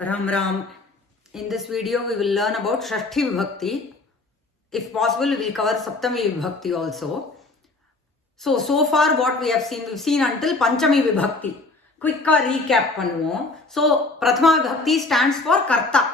Ram Ram. In this video, we will learn about Shashti Vibhakti. If possible, we will cover Saptami Vibhakti also. So far what we've seen until Panchami Vibhakti. Quick recap pannuvom. So, Prathama Vibhakti stands for Karta.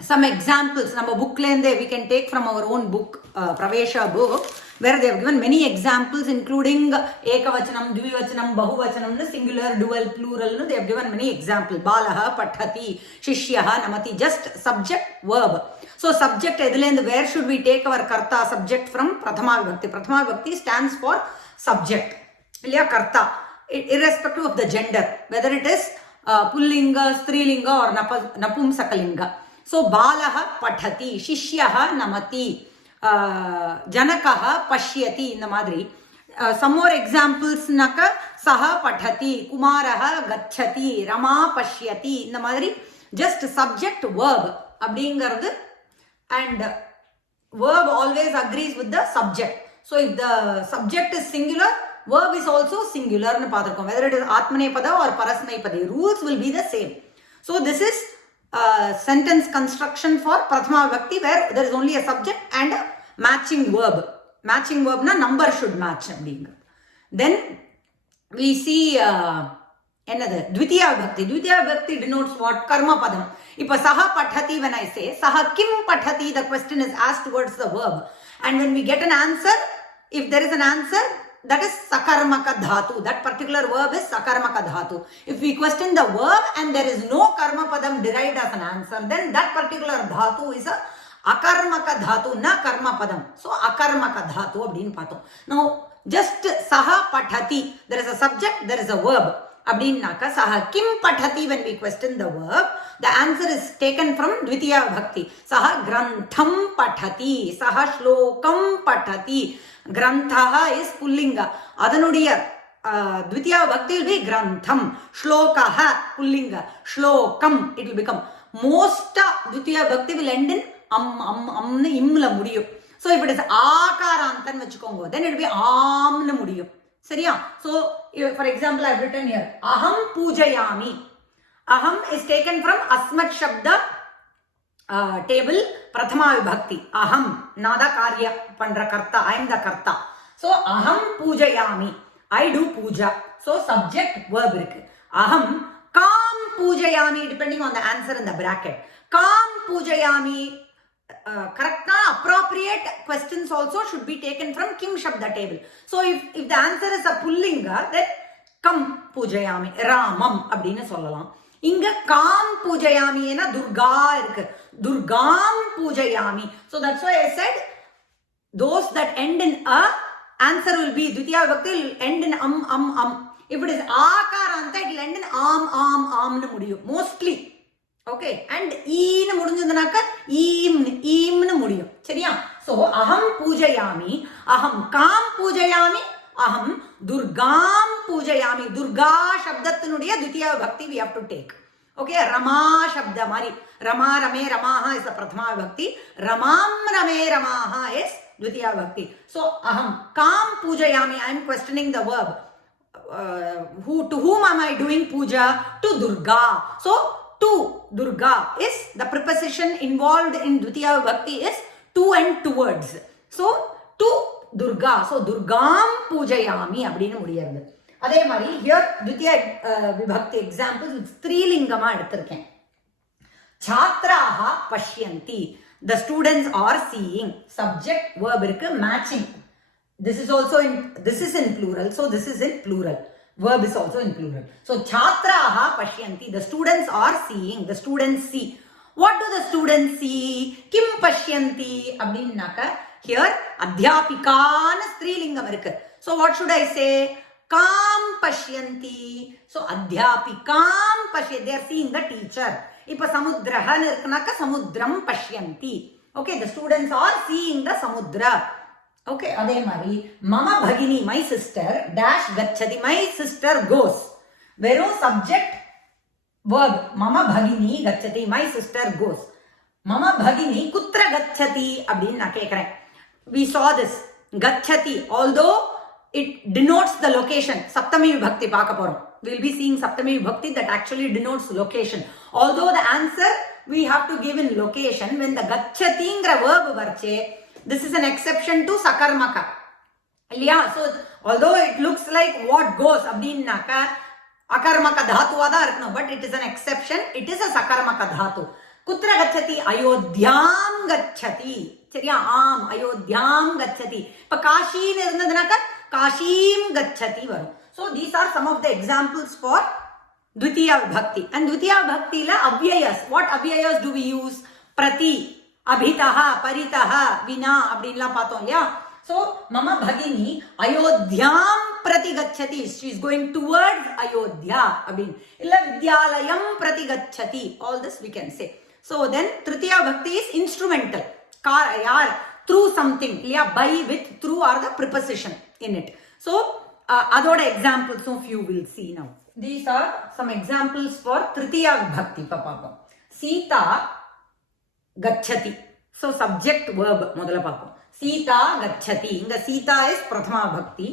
Some examples, our book we can take from our own book, Pravesha book, where they have given many examples including Ekavachanam, Dvivachanam, Bahuvachanam, singular, dual, plural, they have given many examples. Balaha, Pathati, Shishyaha, Namati, just subject, verb. So subject, where should we take our Karta subject from? Prathama Vibhakti. Prathama Vibhakti stands for subject, Karta, irrespective of the gender, whether it is Pullinga, Strilinga or Napumsakalinga. So, Balaha Pathati, Shishyaha Namati, Janakaha Pashyati, in the Madri. Some more examples, Naka, Saha Pathati, Kumaraha Gachati, Rama Pashyati, in the Madri. Just subject, verb, Abdingardu, and verb always agrees with the subject. So, if the subject is singular, verb is also singular, whether it is Atmanepada or Parasmaipada, rules will be the same. So, this is sentence construction for Prathama Vibhakti, where there is only a subject and a matching verb. Matching verb na number should match. Then we see another Dvitiya Vibhakti. Dvitiya Vibhakti denotes what? Karma Padam. If a Saha Pathati, when I say Saha Kim Pathati, the question is asked towards the verb. And when we get an answer, if there is an answer, that is Sakarmaka Dhatu. That particular verb is Sakarmaka Dhatu. If we question the verb and there is no Karma Padam derived as an answer, then that particular Dhatu is a Akarmaka Dhatu, na Karma Padam. So Akarmaka Dhatu abdin pato. Now, just Saha Pathati, there is a subject, there is a verb. Abdin naka Saha Kim Pathati, when we question the verb, the answer is taken from Dvitiya Vibhakti. Saha Grantham Pathati, Saha Shlokam Pathati. Granthaha is Pullinga. Adanudiya Dvitiya Vibhakti will be Grantham. Shlokaha Pullinga. Shlokam it will become. Most Dvitiya Vibhakti will end in imla mudiyu. So if it is akarantan vechukongo, then it will be amna mudiyu. Seriya? So for example, I have written here Aham Pujayami. Aham is taken from Asmat Shabda table Prathama Vibhakti. Aham, Nada Karya Pandra Karta, I am the Karta. So Aham Pujayami, I do puja. So subject verb irukku. Aham Kam Pujayami, depending on the answer in the bracket. Kam Pujayami, correct na appropriate questions also should be taken from Kim Shabda table. So if the answer is a Pullinga, then Kam Pujayami, Ramam abdina sollalam. Inga Kam Pujayami ena Durga irukku. Durgam Pujayami. So that's why I said those that end in a, answer will be Dvitiya Vibhakti will end in If it is Akaranta, it will end in am na mudiyu. Mostly. Okay. And E na mudunjadunaka im na mudiyu. Seriya? So Aham Pujayami, Aham Kam Pujayami, Aham Durgam Pujayami. Durga Shabdatnudiya Dvitiya Vibhakti we have to take. Okay, Rama Shabda Mari. Rama Rame Ramaha is the Prathama Vibhakti. Ramam Rame Ramaha is Dvitiya Vibhakti. So, Aham Kam Pujayami, I am questioning the verb. To whom am I doing puja? To Durga. So, to Durga is the preposition involved in Dvitiya Vibhakti is to and towards. So, to Durga. So, Durgam Pujayami abdinu mudiyaradu. அதே மாதிரி here Dvitiya Vibhakti examples with ஸ்திரீலிங்கமா எடுத்திருக்கேன். Chhatraha pashyanti, the students are seeing. Subject verb இருக்கு, matching. This is in plural, so this is in plural. Verb is also in plural. So Chhatraha pashyanti, the students are seeing, the students see. What do the students see? Kim pashyanti அப்படின்னாக்க here adhyapikana ஸ்திரீலிங்கம் இருக்கு. So what should I say? Kam Pashyanti. So Adhyapikam Pashyanti. They are seeing the teacher. Ipa Samudraha iruknaka Samudram Pashyanti. Okay, the students are seeing the Samudra. Okay, adhe mari Mama Bhagini, my sister, dash Gachati, my sister goes. Veru subject verb. Mama Bhagini Gachati, my sister goes. Mama Bhagini Kutra Gachati abdin na kekren. We saw this. Gachati, although it denotes the location. Saptami Vibhakti Pakaporam. we'll be seeing Saptami Vibhakti that actually denotes location. Although the answer we have to give in location, when the gacchatingra verb varche, this is an exception to sakarmaka. Yeah, so although it looks like what goes, abdinnaka, akarmaka dhatuva irukno, but it is an exception. It is a sakarmaka dhatu. Kutra gacchati? Ayodhyam gacchati. சரியா? ஆம், அயோத்தியாம் கச்சதி. இப்ப காஷின்னு இருந்ததுனாக்க காஷீம் கச்சதி வரும். So these are some of the examples for Dvitiya Vibhakti. And Dvitiya Vibhakti la avyayas. What avyayas do we use? Prati, abhitaha, paritaha, vina அப்படின்லாம் பார்த்தோம் இல்லையா? So mama bhagini ayodhyam prati gacchati. She is going towards Ayodhya அப்படின்னு. இல்ல vidyalayam prati gacchati. All this we can say. So then Tritiya Vibhakti is instrumental. Through something, by, with, through are the preposition in it. So அதோட examples of you will see now. These are some examples for Tritiya Vibhakti. பாப்போம். Sita gacchati. So subject verb முதல்ல பாப்போம். Sita gacchati. இங்க Sita is Prathama Vibhakti.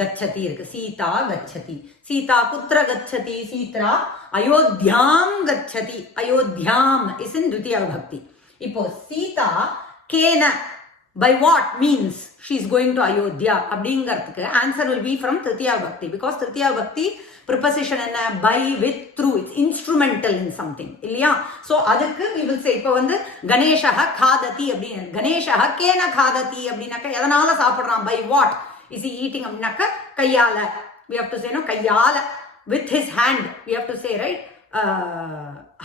Gacchati இருக்கு. Sita gacchati. Sita kutra gacchati? Sita Ayodhyam gacchati. Ayodhyam is in Dvitiya Vibhakti. இப்போ Sita Kena, by what means she is going to Ayodhya அப்படிங்கிறதுக்கு answer will be from Tritiya Vibhakti, because Tritiya Vibhakti preposition என்ன? By, with, through. It's instrumental in something இல்லையா? So அதுக்கு we will say, இப்போ வந்து கணேஷஹ காததி அப்படின்னு, கணேஷஹ கேன காததி அப்படின்னாக்க எதனால சாப்பிடுறான்? By what is he eating அப்படின்னாக்க கையால, we have to say, no, கையால, with his hand we have to say, right?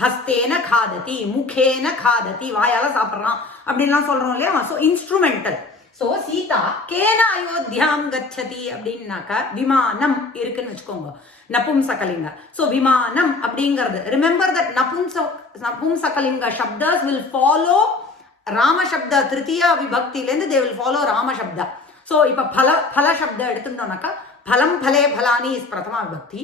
ஹஸ்தேன காததி, முகேன காததி, வாயால சாப்பிட்றான் அப்படின்லாம் சொல்றோம் இல்லையா? So instrumental. ஸோ சீதா கேன அயோத்தியாம் கச்சதி அப்படின்னாக்கா விமானம் இருக்குன்னு வச்சுக்கோங்க, நபும்சகலிங்க. ஸோ விமானம் அப்படிங்கிறது, remember that napumsakalinga shabdas will follow Ramashabda. திருத்தியா விபக்தியிலேருந்து they will follow Ramashabda. So இப்போ பல சப்தம் எடுத்துட்டோம்னாக்கா பலம் பலே பலானி இஸ் பிரதமா விபக்தி.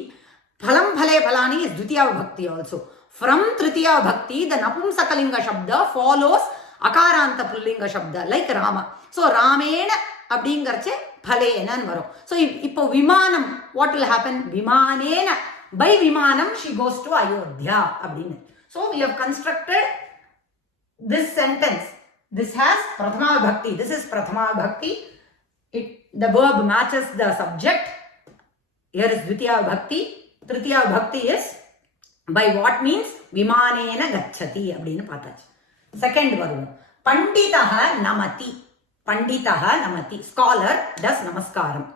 Phalam phale phalani is Dvitiya Vibhakti also. From Tritiya Vibhakti, the Napumsakalinga Shabda follows Akaranta Pullinga Shabda, like Rama. So, Ramena abdingarche phalenan varum. So, ipo Vimanam, what will happen? Vimanena. By Vimanam, she goes to Ayodhya. Abdin. So, we have constructed this sentence. This has Prathama Vibhakti. This is Prathama Vibhakti. The verb matches the subject. Here is Dvitiya Vibhakti. Tritiya Vibhakti is by what means? Vimanena gacchati அப்படின்னு பார்த்தாச்சு. Second வருவோம். பண்டிதஹ நமதி. பண்டிதஹ நமதி. Scholar டஸ் நமஸ்காரம்.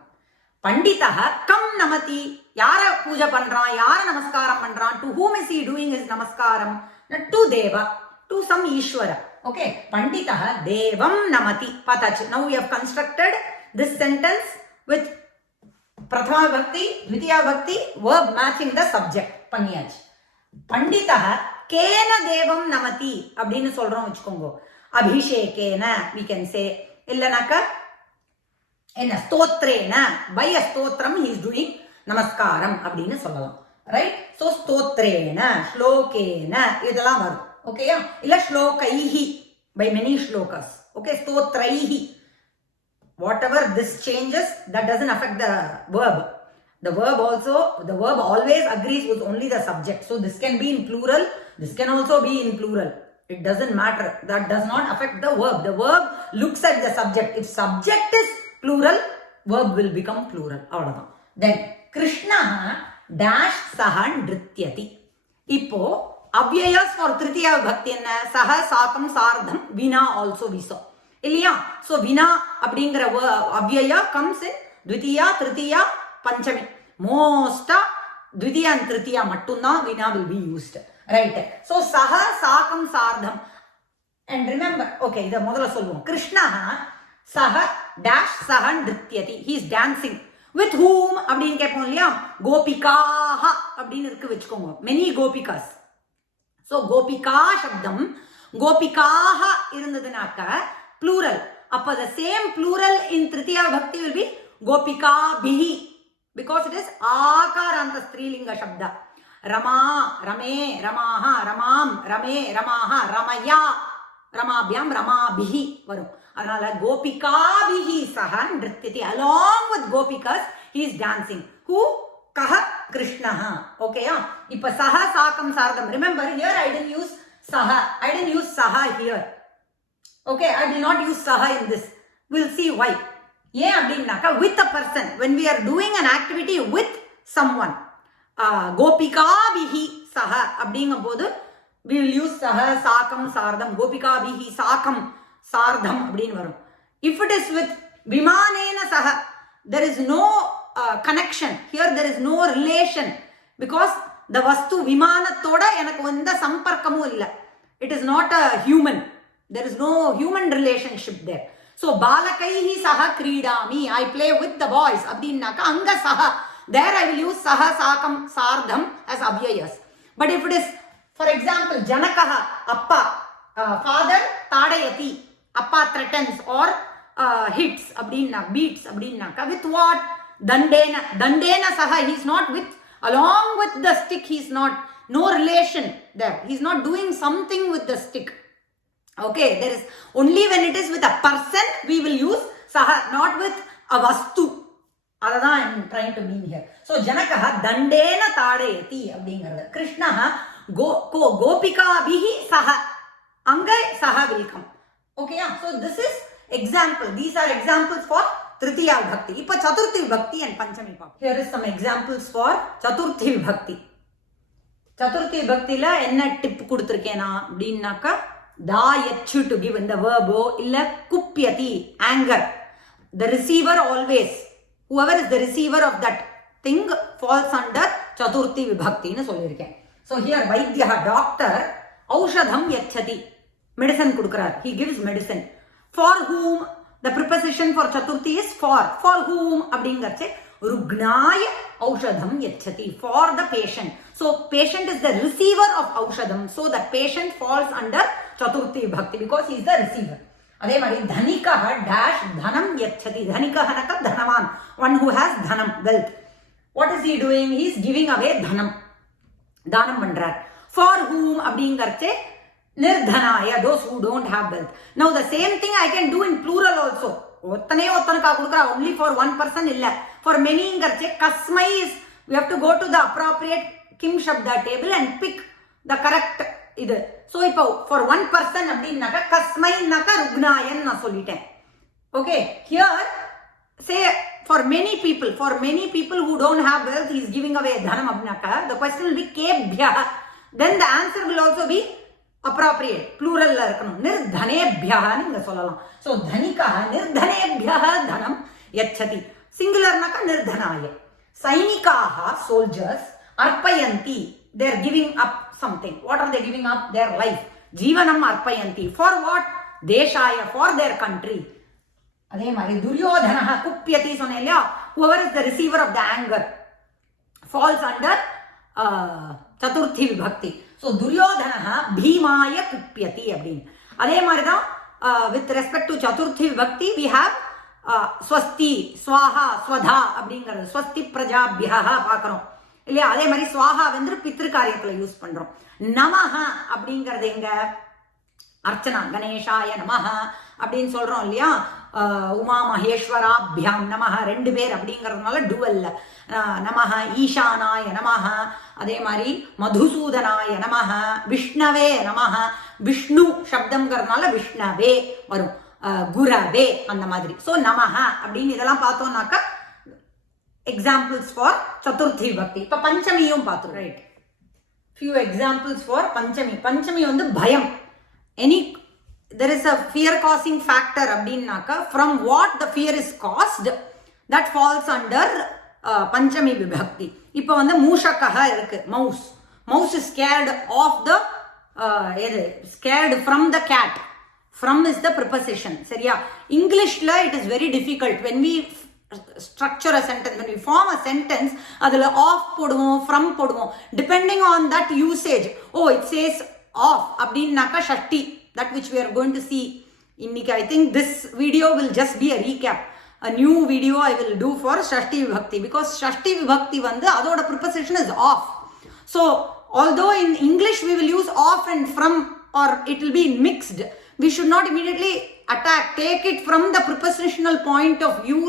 பண்டிதஹ come நமதி. யார பூஜை பண்றான்? யார நமஸ்காரம் பண்றான்? To whom is he doing his namaskaram? To Deva. To some Ishvara. Okay. பண்டிதஹ தேவம் நமதி. பார்த்தாச்சு. Now we have constructed this sentence with Prathama Vibhakti, Dvitiya Vibhakti, verb matching the subject. பண்ணியாச்சு. பண்டிதஹ கேன தேவம் நமதி அப்படின்னு சொல்றோம் வச்சுக்கோங்க. அபிஷேகேன we can say. இல்லனாக்க என்ன? ஸ்தோத்ரேன, by a ஸ்தோத்ரம் he is doing நமஸ்காரம் அப்படின்னு சொல்லலாம். ரைட்? ஸோ ஸ்தோத்ரேன, ஸ்லோகேன இதெல்லாம் வரும். ஓகேயா? இல்ல ஸ்லோகைஹி, by many shlokas. ஓகே? ஸ்தோத்ரைஹி. Whatever this changes, that doesn't affect the verb. The verb always agrees with only the subject. So this can be in plural, this can also be in plural. It doesn't matter. That does not affect the verb. The verb looks at the subject. If subject is plural, verb will become plural. Then Krishna dash saha nrityati. Ipo avyayas for Tritiya Vibhakti enna? Saha, sakam, sardham, vina also we saw. இல்லையா? So வினா அப்படிங்கிற அவ்யயா comes in த்விதியா, திருத்தியா, பஞ்சமி. மோஸ்டா த்விதியா and திருத்தியா மட்டும்தான் வினா will be used. Right? So சஹ, சாக்கம், சார்தம். அண்ட் ரிமெம்பர், ஓகே, இதை முதல்ல சொல்லுவோம். கிருஷ்ணா சஹ டேஷ் சஹ நிருத்யதி. He is dancing. With whom அப்படின்னு கேட்போம் இல்லையா? கோபிகாஹ அப்படின்னு இருக்கு வச்சுக்கோங்க. மெனி கோபிகாஸ். ஸோ கோபிகா சப்தம் கோபிகாஹ இருந்ததுனாக்க plural. Appa the same plural in Tritiya Vibhakti will be Gopika Bihi, because it is Akaranta Strilinga Shabda. Rama, Rame, Ramaha, Ramam, Rame, Ramaha, Ramaya, Ramabhyam, Ramabihi varum. அதனால Gopika Bihi Saha Nrityati. Along with Gopikas, he is dancing. Who? Kaha? Krishnaha. Okay, ipa saha sakam sardam. Remember here I didn't use saha. I didn't use saha here. Okay, I did not use saha in this. We'll see why. ஏன் அப்படின்னாக்கா with a person, when we are doing an activity with someone, கோபிகாபிஹி சஹ அப்படிங்கும் போது we will use சஹ சாக்கம் சார்தம், கோபிகாபிஹி சாக்கம் சார்தம் அப்படின்னு வரும். If it is with விமானேன சஹ, there is no connection here, there is no relation, because the vastu விமானத்தோட எனக்கு எந்த சம்பர்க்கமும் இல்லை. It is not a human, there is no human relationship there. So balakaihi saha kridami, I play with the boys அப்படின்னாக்கா அங்க சஹ, there I will use saha sakam sardham as avyayas. But if it is, for example, janakaha, appa, father tadayati, appa threatens or hits அப்படின்னா, beats அப்படின்னாக்கா with what? Dandena saha, he is not with, along with the stick, he is not, no relation there, he is not doing something with the stick. Okay, there is only when it is with a person we will use saha, not with a vastu. Adha I am trying to mean here. So janakaha dandena tadayati அப்படிங்கிறது. கிருஷ்ணஹ கோபிகாபிஹி சஹ, அங்க saha will come. Okay, so this is example. These are examples for Tritiya Vibhakti. Ipa Chaturthi Vibhakti and Panchami Vibhakti. Here is some examples for Chaturthi Vibhakti. Chaturthi Vibhakti la enna tip kuduthirukena அப்படின்னாக்கா dayachchu to give in the verb, illa kupyati, anger. The receiver always, whoever is the receiver of that thing falls under Chaturthi Vibhakti nu sollirken. So here Vaidyaha, doctor, aushadham yachati, medicine kudukrar, he gives medicine. For whom? The preposition for Chaturthi is for whom அப்படிங்கறச்சே rugnaya aushadham yachati, for the patient. So patient is the receiver of aushadham, so that patient falls under Chaturthi Vibhakti because he is the receiver. அதே மாதிரி தனிகஹ dash dhanam yachati, தனிகஹனக தனவான், one who has dhanam, wealth. What is he doing? He is giving away dhanam, தானம் பண்றார். For whom அப்படிங்கறச்சே nirdhanaya, those who don't have wealth. Now the same thing I can do in plural also. ஒத்தனைக்கா கொடுக்குறா, only for one person இல்ல, for many ங்கறச்சே kasmai is, we have to go to the appropriate kim shabda table and pick the correct இது. So இப்போ for one person அப்படின்னாக்கா kasmaiனாக்கா rugnayan நான் சொல்லிட்டேன். Okay, here say for many people who don't have wealth, he is giving away dhanam அப்படின்னாக்கா the question will be kebhya, then the answer will also be appropriate, plural la irukkanum, nirdhanebhya nu inga sollalam. So dhanikaha nirdhanebhya dhanam yachati, singular naka nirdhanaya. Sainikaha, soldiers, arpayanti, they are giving up something. What are they giving up? Their life. Jeevanam arpayanti, for what? Deshaya, for their country. Adhe mari duryodhanaha kupyati sonella, whoever is the receiver of the anger falls under Chaturthi Vibhakti. So Duryodhanaha Bhimaya Kupyati அப்படின்னு. அதே மாதிரி தான் with respect to Chaturthi Vibhakti we have Swasti, Swaha, Swadha அப்படிங்கிறது. ஸ்வஸ்தி பிரஜாபியா பார்க்குறோம் இல்லையா? அதே மாதிரி ஸ்வாஹா வந்து பித்ரு காரியத்தில் யூஸ் பண்ணுறோம். நமஹ அப்படிங்கிறது எங்க? அர்ச்சனா, கணேஷாய நமஹ அப்படின்னு சொல்கிறோம் இல்லையா? உமா மகேஸ்வராபியாம் நமஹ, ரெண்டு பேர் அப்படிங்கிறதுனால டுவல்ல நமஹ, ஈசானாய நமஹ, அதே மாதிரி மதுசூதனாய நமஹ, விஷ்ணவே நமஹ, விஷ்ணு சப்தம்ங்கிறதுனால விஷ்ணவே வரும், குரவே அந்த மாதிரி. ஸோ நமஹ அப்படின்னு இதெல்லாம் பார்த்தோம்னாக்கா எக்ஸாம்பிள்ஸ் ஃபார் சதுர்த்தி பக்தி. இப்போ பஞ்சமியும் பார்த்தோம், ரைட்? ஃபியூ எக்ஸாம்பிள்ஸ் ஃபார் பஞ்சமி. பஞ்சமி வந்து பயம், there is a fear causing factor அப்படின்னாக்கா from what the fear is caused, that falls under பஞ்சமி விபக்தி. இப்போ வந்து மூஷக்கஹ இருக்கு, mouse is scared of the scared from the cat. From is the preposition, சரியா? இங்கிலீஷ்ல it is very difficult when we structure a sentence, when we form a sentence, அதுல off போடுவோம், from போடுவோம், depending on that usage. Oh, it says off அப்படின்னாக்கா ஷஷ்டி, that which we are going to see இன்னைக்கு. I think this video will just be a recap. A new video I will do for Shashti Vibhakti, because Shashti Vibhakti வந்து அதோட preposition is off. So although in English we will use off and from, or it will be mixed, we should not immediately take it from the prepositional point of view.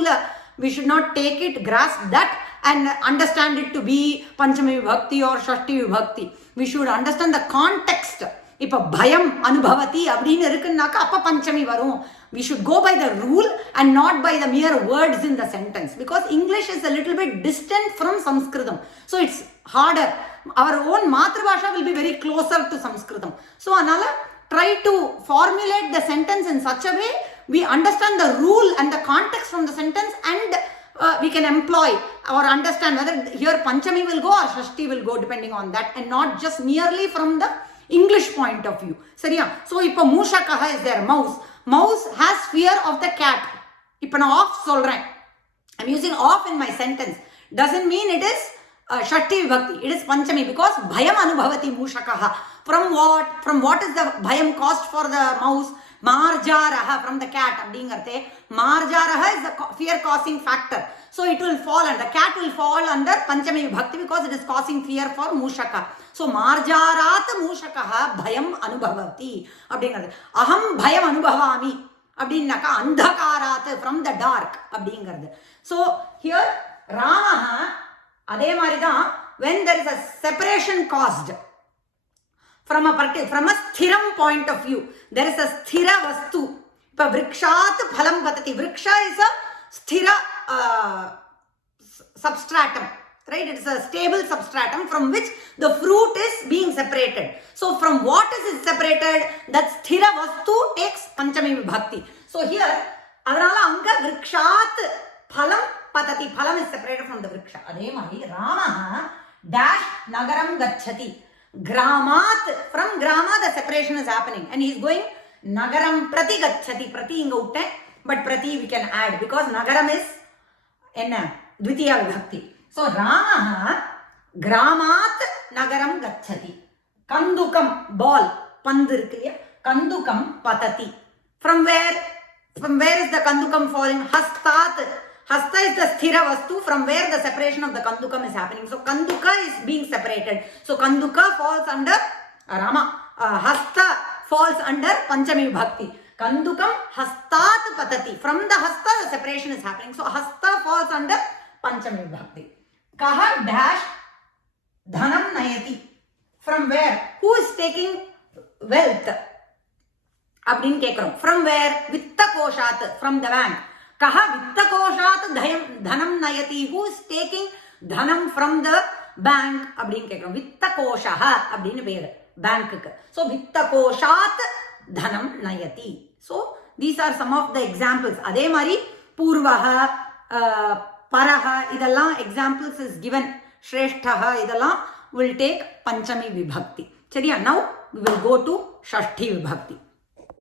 We should not take it, grasp that and understand it to be Panchami Vibhakti or Shashti Vibhakti. We should understand the context. இப்போ பயம் அனுபவதி அப்படின்னு இருக்குன்னாக்கா அப்போ பஞ்சமி வரும். We should go by the rule and not by the mere words in the sentence, because English is a little bit distant from Sanskritam. So it's harder. Our own Matrabhasha will be very closer to Sanskritam. So anala try to formulate the sentence in such a way we understand the rule and the context from the sentence, and we can employ or understand whether here Panchami will go or Shashti will go, depending on that, and not just merely from the English point of view. Sariya? So, இப்போ மூஷகஹ is there, mouse. Mouse has fear of the cat. இப்போ நான் off சொல்றேன். I'm using off in my sentence. Doesn't mean it is Shashti Vibhakti. It is Panchami, because bhayam anubhavati மூஷகஹ. From what? From what is the bhayam caused for the mouse? Marjaraha, from the cat. அப்படிங்கிறதே Marjaraha is the fear causing factor. So it will fall under, the cat will fall under Panchami Vibhakti because it is causing fear for Mushaka. So Marjarat Mushakaha Bhayam Anubhavati. அப்படிங்கிறது அகம் பயம் அனுபவாமி அப்படின்னாக்கா அந்தகாராத், from the dark அப்படிங்கிறது. So here Ramaha அதே மாதிரி தான், when there is a separation caused from a sthiram point of view, there is a sthira vastu. இப்போ vrikshat phalam patati. Vriksha is a sthira substratum, right? It is a stable substratum from which the fruit is being separated. So from what is it separated? That sthira vastu takes Panchami Vibhakti. So here adanala anga vrikshat phalam patati. Phalam is separated from the vriksha. Adhe mari Ramaha dash nagaram gacchati. Gramat, from grama the separation is happening and he is going nagaram prati gacchati. Prati inga utte, but prati we can add because nagaram is enna dvitiya vibhakti. So Ramaha gramat nagaram gacchati. Kandukam, ball, pandu irukku, kandukam patati. From where is the kandukam falling? Hastat. Hasta is the sthira vastu from where the separation of the kandukam is happening. So kanduka is being separated. So kanduka falls under Rama. Hasta falls under Panchami Vibhakti. Kandukam hastat patati. From the hasta the separation is happening. So hasta falls under Panchami Vibhakti. Kaha dash dhanam nayati. From where? Who is taking wealth? Abdin kekram. From where? Vitta koshat. From the bank. Kaha vitta koshat dhanam nayati. Who is taking dhanam from the bank? Abdin kekram. Vitta koshaha. Abdin peru. Bank. So vitta koshat dhanam nayati. So these are some of the examples. Adhe mari purvaha, paraha, idallam examples is given. Shreshtaha, idallam will take Panchami Vibhakti. Chariya, now we will go to Shashti Vibhakti.